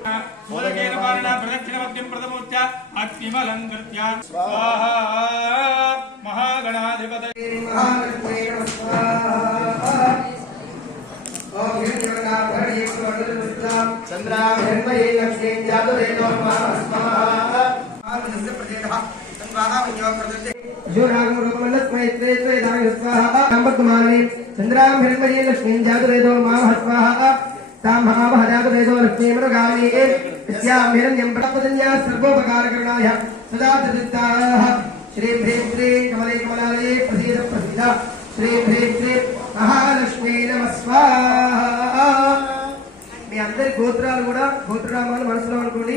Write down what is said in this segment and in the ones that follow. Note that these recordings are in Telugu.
मोदकेन पाणिना प्रदक्षिणमग्निं प्रथमोच्च अग्निमलं कृत्य स्वाहा महागणाधिपतये महालक्ष्मी स्वाहा ओम हिरण्यवर्णाभरणी कुलवृत्तां चन्द्राभरणमये लक्ष्मीं जातवेदो स्वाहा आनन्दस्य प्रदेशः तन्वाहा वन्योकृते जोरागमरूपमलस्मैत्रे त्वेदाय स्वाहा संपत्कुमारी चन्द्राभरणमये लक्ष्मीं जातवेदो स्वाहा तामहावहजातवेदो लक्ष्मीमनुगामी यस्यां हिरण्यं प्रपदन्या सर्वोपकारकरणाय सदा तदिताः श्री ह्रीं श्री कमले कमलालये प्रसीद प्रसीद श्री ह्रीं श्री महालक्ष्मी नमः स्वाहा మీ అందరి గోత్రాలు కూడా గోత్రనామాలు మనసులో అనుకోండి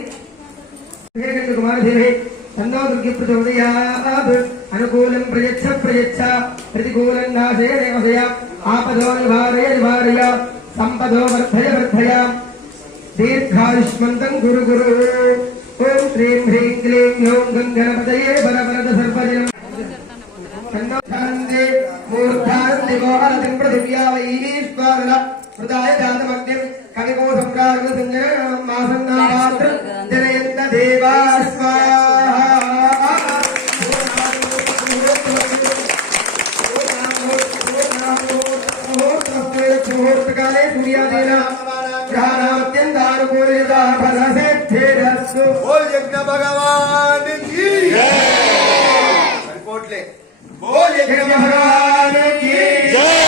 హేగండ కుమారదేవి తన్నో దుర్గి ప్రచోదయాత్ అనుకూలం ప్రయచ్చ ప్రయచ్చ ప్రతికూలం నాశయ నాశయ ఆపదో నివారయ నివారయ సంపదో వర్ధయ వర్ధయ దీర్ఘాయుష్మంతం గురు గురు ఓం శ్రీం హ్రీం క్లీం ఓం గంగణపతయే బలవరద సర్వజనం ఛందే మూర్ధాంతి గోహరతిం పృథివ్యా వైశ్వానర హృదయ జాతమగ్నిం కవికో సంప్రాగ సంజన మాసన్నాపాత్ర జనయంత దేవా స్వాహా मुहूर्तकाले सूर्यादीना ग्रहाणात्यन्तानुकूल्यता फलसिद्धिरस्तु बोल यज्ञ भगवान की जय। बोल यज्ञ भगवान की जय।